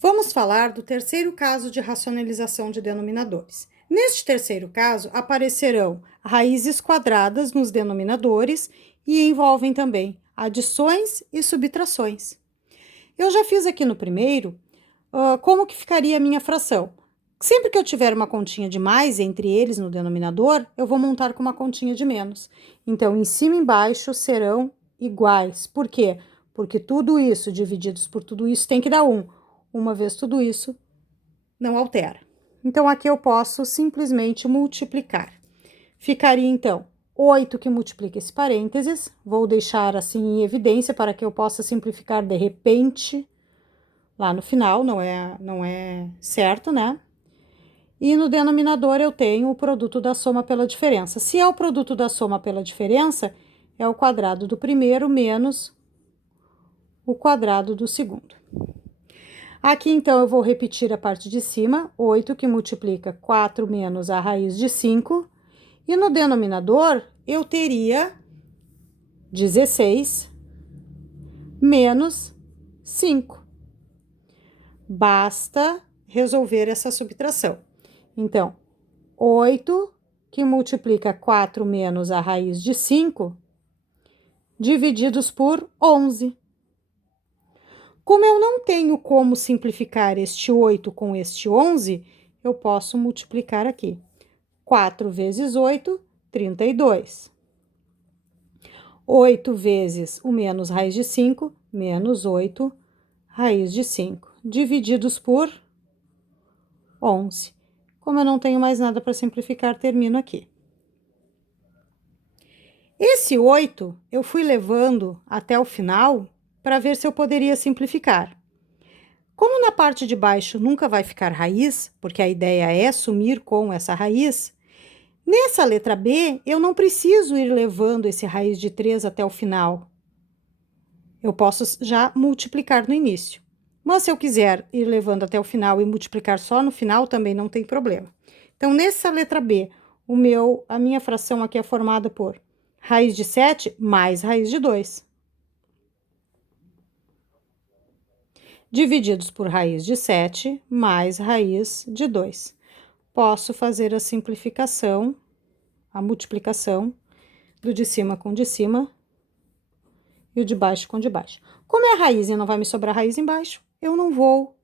Vamos falar do terceiro caso de racionalização de denominadores. Neste terceiro caso, aparecerão raízes quadradas nos denominadores e envolvem também adições e subtrações. Eu já fiz aqui no primeiro como que ficaria a minha fração. Sempre que eu tiver uma continha de mais entre eles no denominador, eu vou montar com uma continha de menos. Então, em cima e embaixo serão iguais. Por quê? Porque tudo isso divididos por tudo isso tem que dar 1. Uma vez tudo isso, não altera. Então, aqui eu posso simplesmente multiplicar. Ficaria, então, 8 que multiplica esse parênteses. Vou deixar assim em evidência para que eu possa simplificar de repente. Lá no final, não é certo, né? E no denominador eu tenho o produto da soma pela diferença. Se é o produto da soma pela diferença, é o quadrado do primeiro menos o quadrado do segundo. Aqui, então, eu vou repetir a parte de cima, 8 que multiplica 4 menos a raiz de 5. E no denominador, eu teria 16 menos 5. Basta resolver essa subtração. Então, 8 que multiplica 4 menos a raiz de 5, divididos por 11. Como eu não tenho como simplificar este 8 com este 11, eu posso multiplicar aqui. 4 vezes 8, 32. 8 vezes o menos raiz de 5, menos 8 raiz de 5, divididos por 11. Como eu não tenho mais nada para simplificar, termino aqui. Esse 8 eu fui levando até o final para ver se eu poderia simplificar. Como na parte de baixo nunca vai ficar raiz, porque a ideia é sumir com essa raiz, nessa letra B eu não preciso ir levando esse raiz de 3 até o final. Eu posso já multiplicar no início. Mas se eu quiser ir levando até o final e multiplicar só no final, também não tem problema. Então, nessa letra B, a minha fração aqui é formada por raiz de 7 mais raiz de 2. Divididos por raiz de 7 mais raiz de 2. Posso fazer a simplificação, a multiplicação do de cima com de cima e o de baixo com de baixo. Como é a raiz e não vai me sobrar raiz embaixo, eu não vou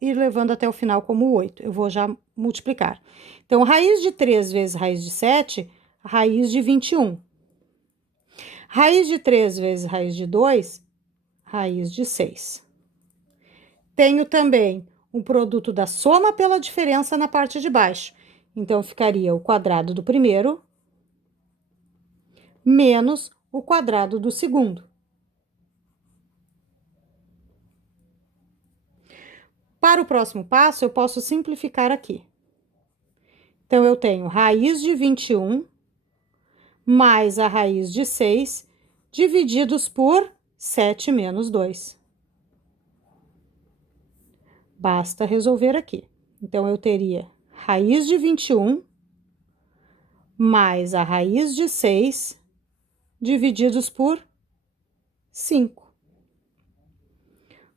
ir levando até o final como 8, eu vou já multiplicar. Então, raiz de 3 vezes raiz de 7, raiz de 21. Raiz de 3 vezes raiz de 2, raiz de 6. Tenho também o produto da soma pela diferença na parte de baixo. Então, ficaria o quadrado do primeiro menos o quadrado do segundo. Para o próximo passo, eu posso simplificar aqui. Então, eu tenho raiz de 21 mais a raiz de 6 divididos por 7 menos 2. Basta resolver aqui. Então, eu teria raiz de 21 mais a raiz de 6 divididos por 5.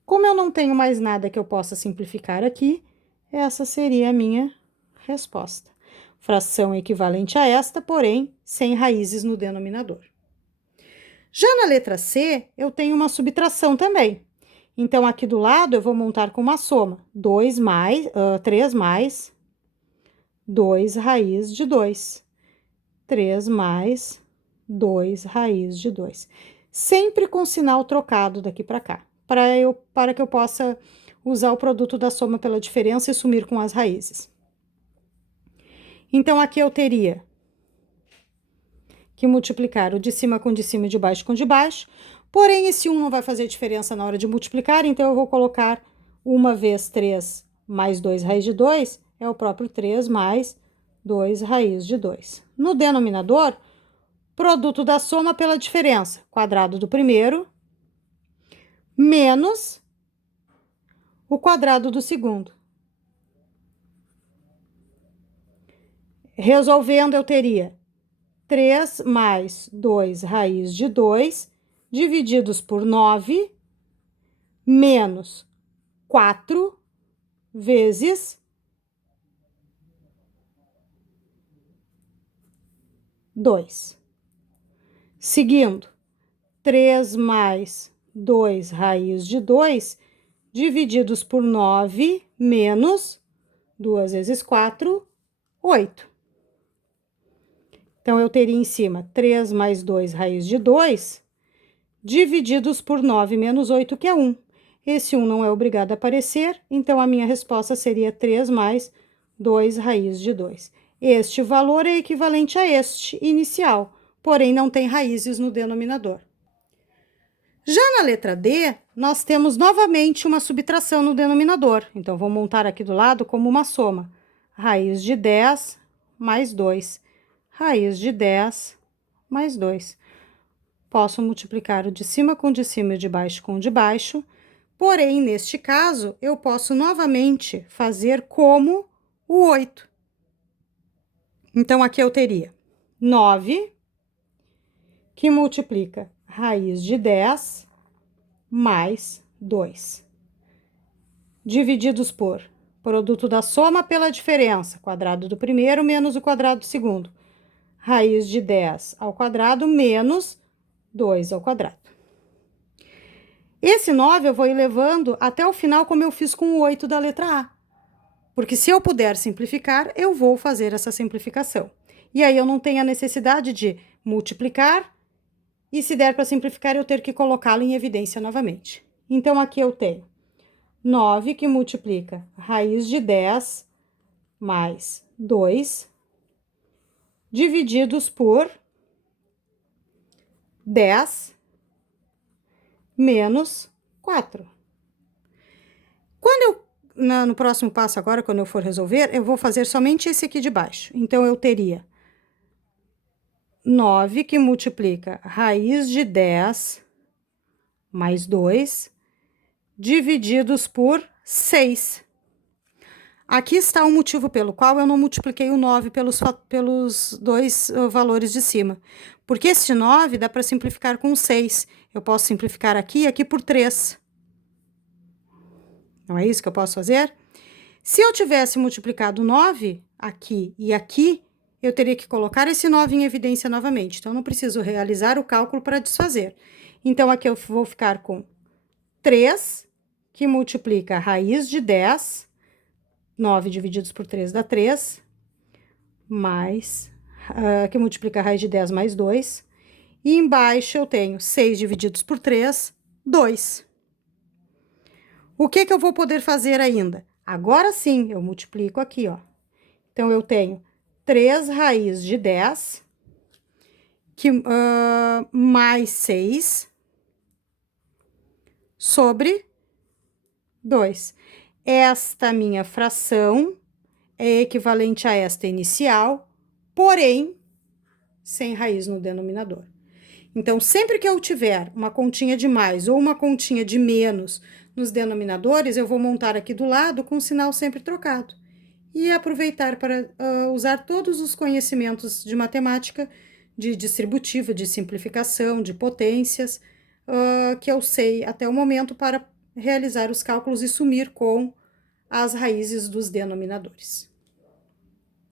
Como eu não tenho mais nada que eu possa simplificar aqui, essa seria a minha resposta. Fração equivalente a esta, porém, sem raízes no denominador. Já na letra C, eu tenho uma subtração também. Então, aqui do lado, eu vou montar com uma soma. 3 mais 2 raiz de 2. 3 mais 2 raiz de 2. Sempre com sinal trocado daqui para cá, para que eu possa usar o produto da soma pela diferença e sumir com as raízes. Então, aqui eu teria que multiplicar o de cima com de cima e de baixo com de baixo, porém, esse 1 não vai fazer diferença na hora de multiplicar, então eu vou colocar 1 vezes 3 mais 2 raiz de 2, é o próprio 3 mais 2 raiz de 2. No denominador, produto da soma pela diferença, quadrado do primeiro, menos o quadrado do segundo. Resolvendo, eu teria 3 mais 2 raiz de 2, divididos por 9, menos 4 vezes 2. Seguindo, 3 mais 2 raiz de 2, divididos por 9, menos 2 vezes 4, 8. Então, eu teria em cima 3 mais 2 raiz de 2, divididos por 9 menos 8, que é 1. Esse 1 não é obrigado a aparecer, então a minha resposta seria 3 mais 2 raiz de 2. Este valor é equivalente a este inicial, porém não tem raízes no denominador. Já na letra D, nós temos novamente uma subtração no denominador. Então, vou montar aqui do lado como uma soma. Raiz de 10 mais 2. Raiz de 10 mais 2. Posso multiplicar o de cima com o de cima e o de baixo com o de baixo. Porém, neste caso, eu posso novamente fazer como o 8. Então, aqui eu teria 9, que multiplica raiz de 10 mais 2. Divididos por produto da soma pela diferença, quadrado do primeiro menos o quadrado do segundo. Raiz de 10 ao quadrado menos 2 ao quadrado. Esse 9 eu vou ir levando até o final, como eu fiz com o 8 da letra A. Porque se eu puder simplificar, eu vou fazer essa simplificação. E aí eu não tenho a necessidade de multiplicar, e se der para simplificar, eu ter que colocá-lo em evidência novamente. Então, aqui eu tenho 9, que multiplica raiz de 10 mais 2, divididos por 10 menos 4. Quando no próximo passo agora, quando eu for resolver, eu vou fazer somente esse aqui de baixo. Então, eu teria 9, que multiplica raiz de 10 mais 2, divididos por 6. Aqui está o motivo pelo qual eu não multipliquei o 9 pelos dois valores de cima. Porque este 9 dá para simplificar com 6. Eu posso simplificar aqui e aqui por 3. Não é isso que eu posso fazer? Se eu tivesse multiplicado 9 aqui e aqui, eu teria que colocar esse 9 em evidência novamente. Então, eu não preciso realizar o cálculo para desfazer. Então, aqui eu vou ficar com 3, que multiplica a raiz de 10, 9 divididos por 3 dá 3, mais, que multiplica a raiz de 10 mais 2, e embaixo eu tenho 6 divididos por 3, 2. O que eu vou poder fazer ainda? Agora sim, eu multiplico aqui, ó. Então, eu tenho 3 raiz de 10, mais 6, sobre 2. Esta minha fração é equivalente a esta inicial, porém, sem raiz no denominador. Então, sempre que eu tiver uma continha de mais ou uma continha de menos nos denominadores, eu vou montar aqui do lado com o sinal sempre trocado. E aproveitar para usar todos os conhecimentos de matemática, de distributiva, de simplificação, de potências, que eu sei até o momento para realizar os cálculos e sumir com as raízes dos denominadores.